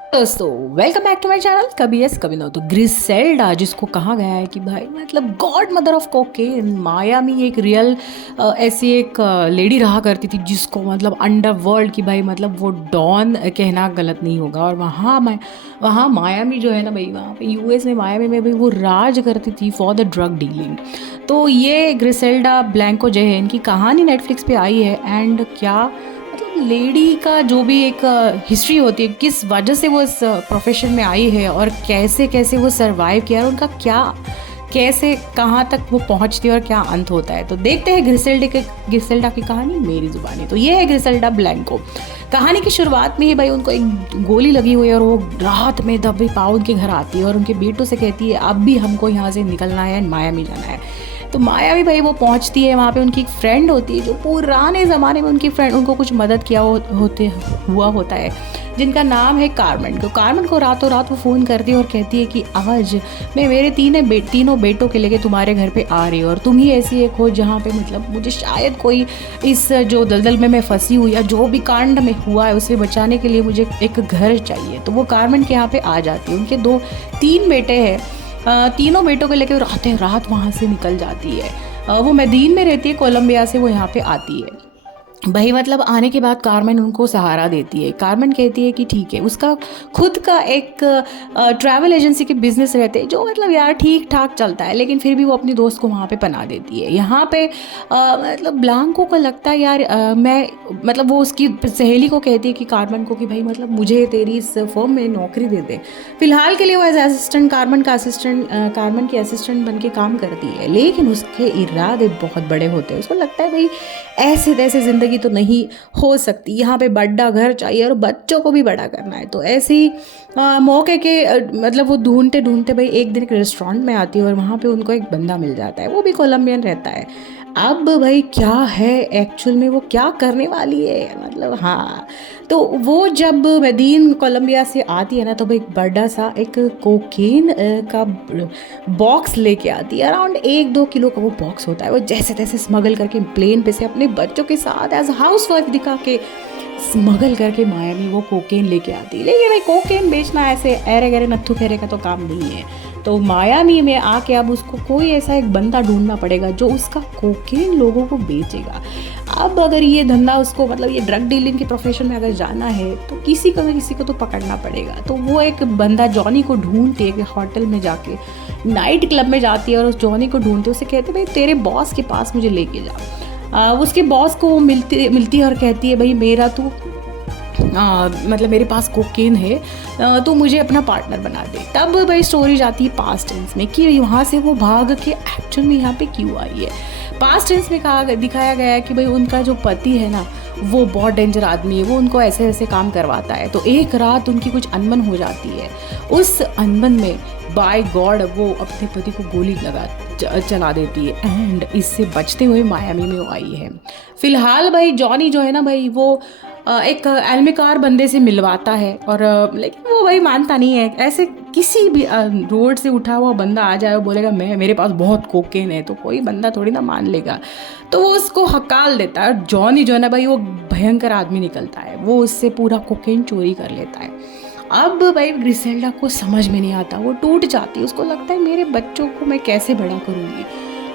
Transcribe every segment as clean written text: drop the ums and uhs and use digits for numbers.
दोस्तों, welcome back to my channel कभी yes कभी नो। तो ग्रिसेल्डा, जिसको कहा गया है कि भाई मतलब godmother of cocaine, Miami एक रियल ऐसी एक लेडी रहा करती थी, जिसको मतलब अंडरवर्ल्ड की भाई मतलब वो डॉन कहना गलत नहीं होगा। और वहाँ मायामी जो है ना भाई, वहाँ पे यूएस में मायामी में भाई वो राज करती थी फॉर द ड्रग डीलिंग। तो ये ग्रिसेल्डा ब्लैंको जो है, इनकी कहानी नेटफ्लिक्स पे आई है। एंड क्या मतलब लेडी का जो भी एक हिस्ट्री होती है, किस वजह से वो इस प्रोफेशन में आई है और कैसे कैसे वो सरवाइव किया, और उनका क्या कैसे कहाँ तक वो पहुँचती है और क्या अंत होता है। तो देखते हैं ग्रिसेल्डा की कहानी मेरी ज़ुबानी। तो ये है ग्रिसेल्डा ब्लैंको। कहानी की शुरुआत में ही भाई उनको एक गोली लगी हुई है और वो रात में दबे पाँव उनके घर आती है और उनके बेटों से कहती है अब भी हमको यहाँ से निकलना है एंड मायामी जाना है। तो मायावी भाई वो पहुंचती है, वहाँ पे उनकी एक फ्रेंड होती है जो पुराने ज़माने में उनकी फ्रेंड उनको कुछ मदद किया हुआ होता है, जिनका नाम है कार्मेन। तो कार्मेन को रातों रात वो फ़ोन करती है और कहती है कि आज मैं मेरे तीनों बेटों के लेके तुम्हारे घर पे आ रही हूँ, और तुम ही ऐसी एक हो जहाँ पे मतलब मुझे शायद कोई इस जो दलदल में मैं फंसी हुई या जो भी कांड में हुआ है उसे बचाने के लिए मुझे एक घर चाहिए। तो वो कार्मेन के यहाँ पे आ जाती है। उनके तीन बेटे हैं। तीनों बेटों को लेकर रातें रात वहाँ से निकल जाती है। वो मेदीन में रहती है, कोलंबिया से वो यहाँ पे आती है भाई। मतलब आने के बाद कार्मेन उनको सहारा देती है। कार्मेन कहती है कि ठीक है, उसका खुद का एक ट्रैवल एजेंसी के बिजनेस रहते हैं जो मतलब यार ठीक ठाक चलता है, लेकिन फिर भी वो अपनी दोस्त को वहाँ पे पना देती है। यहाँ पे मतलब ब्लांको को लगता है यार मैं मतलब वो उसकी सहेली को कहती है कि कार्मेन को कि भाई मतलब मुझे तेरी इस फर्म में नौकरी दे दे। फिलहाल के लिए वो एज असिस्टेंट कार्मेन की असिस्टेंट बन के काम करती है, लेकिन उसके इरादे बहुत बड़े होते हैं। उसको लगता है भाई ऐसे तैसे ज़िंदगी तो नहीं हो सकती, यहाँ पे बड़ा घर चाहिए और बच्चों को भी बड़ा करना है। तो ऐसे ही मौके के मतलब वो ढूंढते ढूंढते भाई एक दिन एक रेस्टोरेंट में आती है और वहाँ पे उनको एक बंदा मिल जाता है, वो भी कोलंबियन रहता है। अब भाई क्या है एक्चुअल में वो क्या करने वाली है मतलब, हाँ। तो वो जब मदीन कोलंबिया से आती है ना, तो भाई एक बड़ा सा एक कोकेन का बॉक्स लेके आती है। अराउंड 1-2 किलो का वो बॉक्स होता है। वो जैसे तैसे स्मगल करके प्लेन पे से अपने बच्चों के साथ एज हाउस वाइफ दिखा के स्मगल करके मायामी वो कोकेन लेके आती है। लेकिन भाई कोकेन बेचना ऐसे ऐरे गहरे नत्थु खेरे का तो काम नहीं है। तो मायामी में आके अब उसको कोई ऐसा एक बंदा ढूंढना पड़ेगा जो उसका कोकेन लोगों को बेचेगा। अब अगर ये धंधा उसको मतलब ये ड्रग डीलिंग के प्रोफेशन में अगर जाना है तो किसी को तो पकड़ना पड़ेगा। तो वो एक बंदा जॉनी को ढूंढते एक होटल में जाके नाइट क्लब में जाती है और उस जॉनी को ढूंढते उसे कहते भाई तेरे बॉस के पास मुझे लेके जा। उसके बॉस को वो मिलती है और कहती है भाई मेरा तो मतलब मेरे पास कोकेन है, तो मुझे अपना पार्टनर बना दे। तब भाई स्टोरी जाती है पास्ट टेंस में कि वहाँ से वो भाग के एक्चुअल में यहाँ पे क्यों आई है। पास्ट टेंस में दिखाया गया है कि भाई उनका जो पति है ना वो बहुत डेंजर आदमी है, वो उनको ऐसे ऐसे काम करवाता है। तो एक रात उनकी कुछ अनबन हो जाती है। उस अनबन में बाय गॉड वो अपने पति को गोली चला देती है एंड इससे बचते हुए मायामी में वो आई है। फिलहाल भाई जॉनी जो है ना भाई वो एक एल्मिकार बंदे से मिलवाता है, और लेकिन वो भाई मानता नहीं है। ऐसे किसी भी रोड से उठा हुआ बंदा आ जाए और बोलेगा मेरे पास बहुत कोकेन है, तो कोई बंदा थोड़ी ना मान लेगा। तो वो उसको हकाल देता है और जॉनी जो है ना भाई वो भयंकर आदमी निकलता है, वो उससे पूरा कोकेन चोरी कर लेता है। अब भाई ग्रिसेल्डा को समझ में नहीं आता, वो टूट जाती है। उसको लगता है मेरे बच्चों को मैं कैसे बड़ा करूँगी।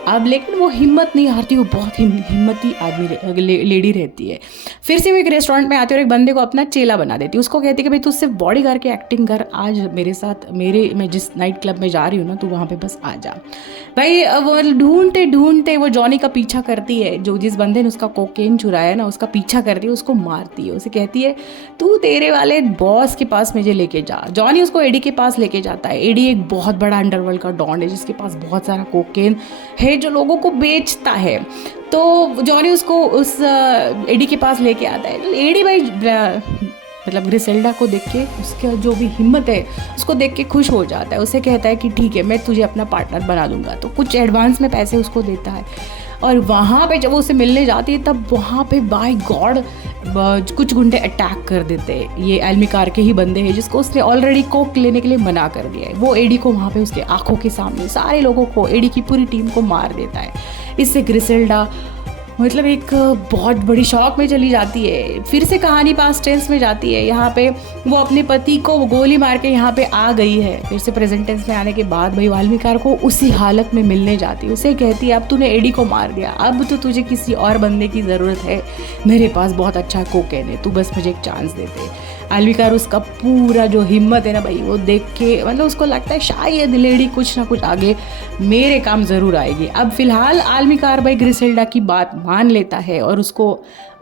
अब लेकिन वो हिम्मत नहीं हारती, वो बहुत हिम्मती लेडी रहती है। फिर से वो एक रेस्टोरेंट में आती है और एक बंदे को अपना चेला बना देती है। उसको कहती है कि भाई तू सिर्फ बॉडी गार्ड की एक्टिंग कर, आज मेरे साथ मैं जिस नाइट क्लब में जा रही हूँ ना, तू वहाँ पे बस आ जा। भाई वो ढूंढते ढूंढते वो जॉनी का पीछा करती है, जो जिस बंदे ने उसका कोकेन चुराया ना उसका पीछा करती है, उसको मारती है। उसे कहती है तू तेरे वाले बॉस के पास मुझे लेके जा। जॉनी उसको एडी के पास लेके जाता है। एडी एक बहुत बड़ा अंडरवर्ल्ड का डॉन है जिसके पास बहुत सारा कोकेन है जो लोगों को बेचता है। तो जॉनी उसको उस एडी के पास लेके आता है। एडी भाई मतलब ग्रिसेल्डा को देख के उसका जो भी हिम्मत है उसको देख के खुश हो जाता है। उसे कहता है कि ठीक है मैं तुझे अपना पार्टनर बना लूँगा। तो कुछ एडवांस में पैसे उसको देता है। और वहाँ पे जब वो उसे मिलने जाती है तब वहाँ पे बाय गॉड कुछ गुंडे अटैक कर देते हैं। ये एल्मिकार के ही बंदे हैं जिसको उसने ऑलरेडी कोक लेने के लिए मना कर दिया है। वो एडी को वहाँ पे उसके आंखों के सामने सारे लोगों को, एडी की पूरी टीम को मार देता है। इससे ग्रिसेल्डा मतलब एक बहुत बड़ी शॉक में चली जाती है। फिर से कहानी पास्ट टेंस में जाती है। यहाँ पे वो अपने पति को गोली मार के यहाँ पे आ गई है। फिर से प्रेजेंट टेंस में आने के बाद भाई वाल्मीकार को उसी हालत में मिलने जाती है। उसे कहती है अब तूने एडी को मार दिया, अब तो तुझे किसी और बंदे की ज़रूरत है, मेरे पास बहुत अच्छा कोकेन है, तू बस मुझे एक चांस दे दे। आलविकार उसका पूरा जो हिम्मत है ना भाई वो देख के मतलब उसको लगता है शायद लेडी कुछ ना कुछ आगे मेरे काम ज़रूर आएगी। अब फिलहाल आलविकार भाई ग्रिसेल्डा की बात मान लेता है और उसको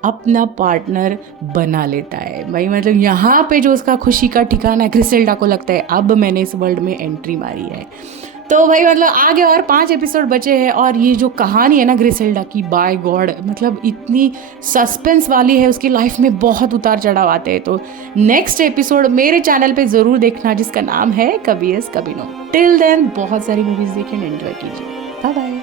अपना पार्टनर बना लेता है भाई। मतलब यहाँ पे जो उसका खुशी का ठिकाना है, ग्रिसेल्डा को लगता है अब मैंने इस वर्ल्ड में एंट्री मारी है। तो भाई मतलब आगे और 5 एपिसोड बचे हैं और ये जो कहानी है ना ग्रिसेल्डा की, बाय गॉड मतलब इतनी सस्पेंस वाली है। उसकी लाइफ में बहुत उतार चढ़ाव आते हैं। तो नेक्स्ट एपिसोड मेरे चैनल पे ज़रूर देखना जिसका नाम है कभी यस कभी नो। टिल देन बहुत सारी मूवीज़ देखें, एंजॉय कीजिए। Bye bye.